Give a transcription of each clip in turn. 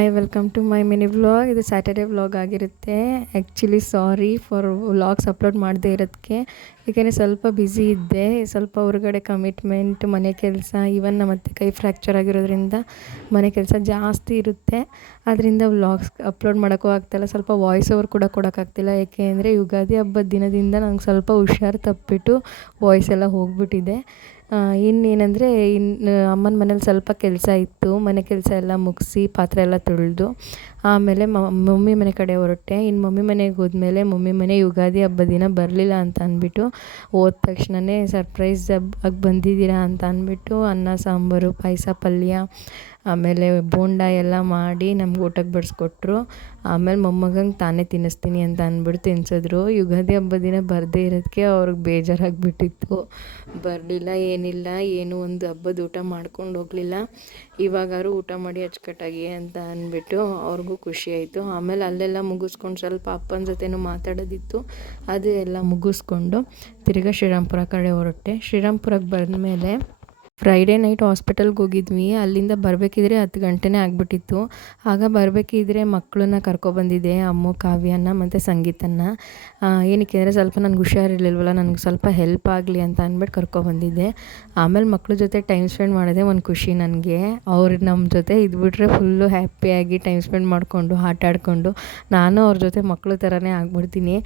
Hi welcome to my mini vlog. ಇದು Saturday vlog ಆಗಿರುತ್ತೆ. Actually sorry for vlogs upload ಮಾಡದೇ ಇರೋದಕ್ಕೆ, ಏಕೆಂದರೆ ಸ್ವಲ್ಪ ಬ್ಯುಸಿ ಇದ್ದೆ. ಸ್ವಲ್ಪ ಹೊರಗಡೆ ಕಮಿಟ್ಮೆಂಟ್, ಮನೆ ಕೆಲಸ, ಇವನ್ ಮತ್ತು ಕೈ ಫ್ರ್ಯಾಕ್ಚರ್ ಆಗಿರೋದ್ರಿಂದ ಮನೆ ಕೆಲಸ ಜಾಸ್ತಿ ಇರುತ್ತೆ. ಅದರಿಂದ ವ್ಲಾಗ್ಸ್ ಅಪ್ಲೋಡ್ ಮಾಡೋಕ್ಕೂ ಆಗ್ತಾಯಿಲ್ಲ. ಸ್ವಲ್ಪ ವಾಯ್ಸ್ ಓವರ್ ಕೂಡ ಕೊಡೋಕ್ಕಾಗ್ತಿಲ್ಲ. ಏಕೆ ಅಂದರೆ ಯುಗಾದಿ ಹಬ್ಬದ ದಿನದಿಂದ ನಂಗೆ ಸ್ವಲ್ಪ ಹುಷಾರು ತಪ್ಪಿಬಿಟ್ಟು ವಾಯ್ಸ್ ಎಲ್ಲ ಹೋಗ್ಬಿಟ್ಟಿದೆ. ಇನ್ನೇನೆಂದರೆ ಅಮ್ಮನ ಮನೇಲಿ ಸ್ವಲ್ಪ ಕೆಲಸ ಇತ್ತು. ಮನೆ ಕೆಲಸ ಎಲ್ಲ ಮುಗಿಸಿ ಪಾತ್ರೆ ಎಲ್ಲ ತೊಳೆದು ಆಮೇಲೆ ಮಮ್ಮಿ ಮನೆ ಕಡೆ ಹೊರಟೆ. ಇನ್ನು ಮಮ್ಮಿ ಮನೆಗೆ ಹೋದ್ಮೇಲೆ ಮಮ್ಮಿ ಮನೆ ಯುಗಾದಿ ಹಬ್ಬದ ದಿನ ಬರಲಿಲ್ಲ ಅಂತ ಅಂದ್ಬಿಟ್ಟು ಹೋದ ತಕ್ಷಣವೇ ಸರ್ಪ್ರೈಸ್ ಆಗಿ ಬಂದಿದ್ದೀರಾ ಅಂತ ಅಂದ್ಬಿಟ್ಟು ಅನ್ನ ಸಾಂಬಾರು, ಪಾಯಸ, ಪಲ್ಯ, ಆಮೇಲೆ ಬೋಂಡ ಎಲ್ಲ ಮಾಡಿ ನಮ್ಗೆ ಊಟಕ್ಕೆ ಬಡಿಸ್ಕೊಟ್ರು. ಆಮೇಲೆ ಮೊಮ್ಮಗಂಗೆ ತಾನೇ ತಿನ್ನಿಸ್ತೀನಿ ಅಂತ ಅಂದ್ಬಿಟ್ಟು ತಿನ್ನಿಸಿದ್ರು. ಯುಗಾದಿ ಹಬ್ಬದ ದಿನ ಬರದೇ ಇರೋದಕ್ಕೆ ಅವ್ರಿಗೆ ಬೇಜಾರಾಗಿಬಿಟ್ಟಿತ್ತು. ಬರಲಿಲ್ಲ, ಏನಿಲ್ಲ, ಏನೂ ಒಂದು ಹಬ್ಬದ ಊಟ ಮಾಡ್ಕೊಂಡು ಹೋಗಲಿಲ್ಲ. ಇವಾಗಾದ್ರು ಊಟ ಮಾಡಿ ಅಚ್ಚುಕಟ್ಟಾಗಿ ಅಂತ ಅಂದ್ಬಿಟ್ಟು ಅವ್ರಿಗೂ ಖುಷಿ ಆಯಿತು. ಆಮೇಲೆ ಅಲ್ಲೆಲ್ಲ ಮುಗಿಸ್ಕೊಂಡು ಸ್ವಲ್ಪ ಅಪ್ಪನ ಜೊತೆನೂ ಮಾತಾಡೋದಿತ್ತು. ಅದು ಎಲ್ಲ ಮುಗಿಸ್ಕೊಂಡು ತಿರ್ಗಾ ಶ್ರೀರಾಮ್ಪುರ ಕಡೆ ಹೊರಟೆ. ಶ್ರೀರಾಮ್ಪುರಕ್ಕೆ ಬಂದಮೇಲೆ ಫ್ರೈಡೇ ನೈಟ್ ಹಾಸ್ಪಿಟಲ್ಗೆ ಹೋಗಿದ್ವಿ. ಅಲ್ಲಿಂದ ಬರಬೇಕಿದ್ರೆ 10 ಗಂಟೆನೇ ಆಗಿಬಿಟ್ಟಿತ್ತು. ಆಗ ಬರಬೇಕಿದ್ರೆ ಮಕ್ಕಳನ್ನ ಕರ್ಕೊಬಂದಿದ್ದೆ, ಅಮ್ಮು, ಕಾವ್ಯನ ಮತ್ತು ಸಂಗೀತನ. ಏನಕ್ಕೆ ಅಂದರೆ ಸ್ವಲ್ಪ ನನಗೆ ಹುಷಾರಿರ್ಲಿಲ್ವಲ್ಲ, ನನಗೆ ಸ್ವಲ್ಪ ಹೆಲ್ಪ್ ಆಗಲಿ ಅಂತ ಅಂದ್ಬಿಟ್ಟು ಕರ್ಕೊಬಂದಿದ್ದೆ. ಆಮೇಲೆ ಮಕ್ಳ ಜೊತೆ ಟೈಮ್ ಸ್ಪೆಂಡ್ ಮಾಡೋದೇ ಒಂದು ಖುಷಿ ನನಗೆ. ಅವ್ರು ನಮ್ಮ ಜೊತೆ ಇದ್ಬಿಟ್ರೆ ಫುಲ್ಲು ಹ್ಯಾಪಿಯಾಗಿ ಟೈಮ್ ಸ್ಪೆಂಡ್ ಮಾಡಿಕೊಂಡು ಆಟ ಆಡಿಕೊಂಡು ನಾನು ಅವ್ರ ಜೊತೆ ಮಕ್ಕಳು ಥರನೇ ಆಗ್ಬಿಡ್ತೀನಿ.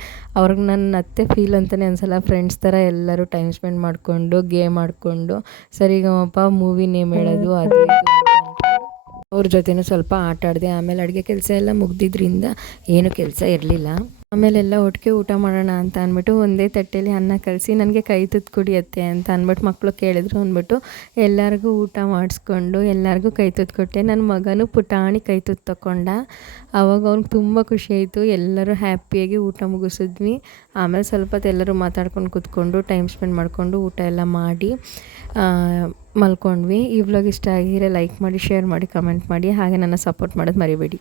ಅವ್ರಿಗೆ ನನ್ನ ಅತ್ತೆ ಫೀಲ್ ಅಂತಲೇ ಅನ್ಸಲ್ಲ. ಫ್ರೆಂಡ್ಸ್ ಥರ ಎಲ್ಲರೂ ಟೈಮ್ ಸ್ಪೆಂಡ್ ಮಾಡಿಕೊಂಡು ಗೇಮ್ ಆಡಿಕೊಂಡು ಸರಿಗಮಪ ಮೂವಿ ನೇಮ್ ಹೇಳೋದು ಅದು ಇದು ಅಂತ ಅಂದ್ಕೊಂಡು ಅವ್ರ ಜೊತೆನೂ ಸ್ವಲ್ಪ ಆಟ ಆಡಿದೆ. ಆಮೇಲೆ ಅಡುಗೆ ಕೆಲಸ ಎಲ್ಲ ಮುಗ್ದಿದ್ರಿಂದ ಏನು ಕೆಲಸ ಇರಲಿಲ್ಲ. ಆಮೇಲೆಲ್ಲ ಒಟ್ಟಿಗೆ ಊಟ ಮಾಡೋಣ ಅಂತ ಅಂದ್ಬಿಟ್ಟು ಒಂದೇ ತಟ್ಟೆಯಲ್ಲಿ ಅನ್ನ ಕಲಸಿ ನನಗೆ ಕೈ ತುತ್ತು ಕುಡಿಯತ್ತೆ ಅಂತ ಅಂದ್ಬಿಟ್ಟು ಮಕ್ಕಳು ಕೇಳಿದ್ರು ಅಂದ್ಬಿಟ್ಟು ಎಲ್ಲರಿಗೂ ಊಟ ಮಾಡಿಸ್ಕೊಂಡು ಎಲ್ಲರಿಗೂ ಕೈ ತುತ್ತು ಕೊಟ್ಟೆ. ನನ್ನ ಮಗನೂ ಪುಟಾಣಿ ಕೈ ತುತ್ತು ತಗೊಂಡ. ಆವಾಗ ಅವ್ನಿಗೆ ತುಂಬ ಖುಷಿಯಾಯಿತು. ಎಲ್ಲರೂ ಹ್ಯಾಪಿಯಾಗಿ ಊಟ ಮುಗಿಸಿದ್ವಿ. ಆಮೇಲೆ ಸ್ವಲ್ಪ ಹೊತ್ತು ಎಲ್ಲರೂ ಮಾತಾಡ್ಕೊಂಡು ಕೂತ್ಕೊಂಡು ಟೈಮ್ ಸ್ಪೆಂಡ್ ಮಾಡಿಕೊಂಡು ಊಟ ಎಲ್ಲ ಮಾಡಿ ಮಲ್ಕೊಂಡ್ವಿ. ಈ ವ್ಲಾಗ್ ಇಷ್ಟ ಆಗಿದ್ರೆ ಲೈಕ್ ಮಾಡಿ, ಶೇರ್ ಮಾಡಿ, ಕಮೆಂಟ್ ಮಾಡಿ, ಹಾಗೆ ನನ್ನ ಸಪೋರ್ಟ್ ಮಾಡೋದು ಮರಿಬೇಡಿ.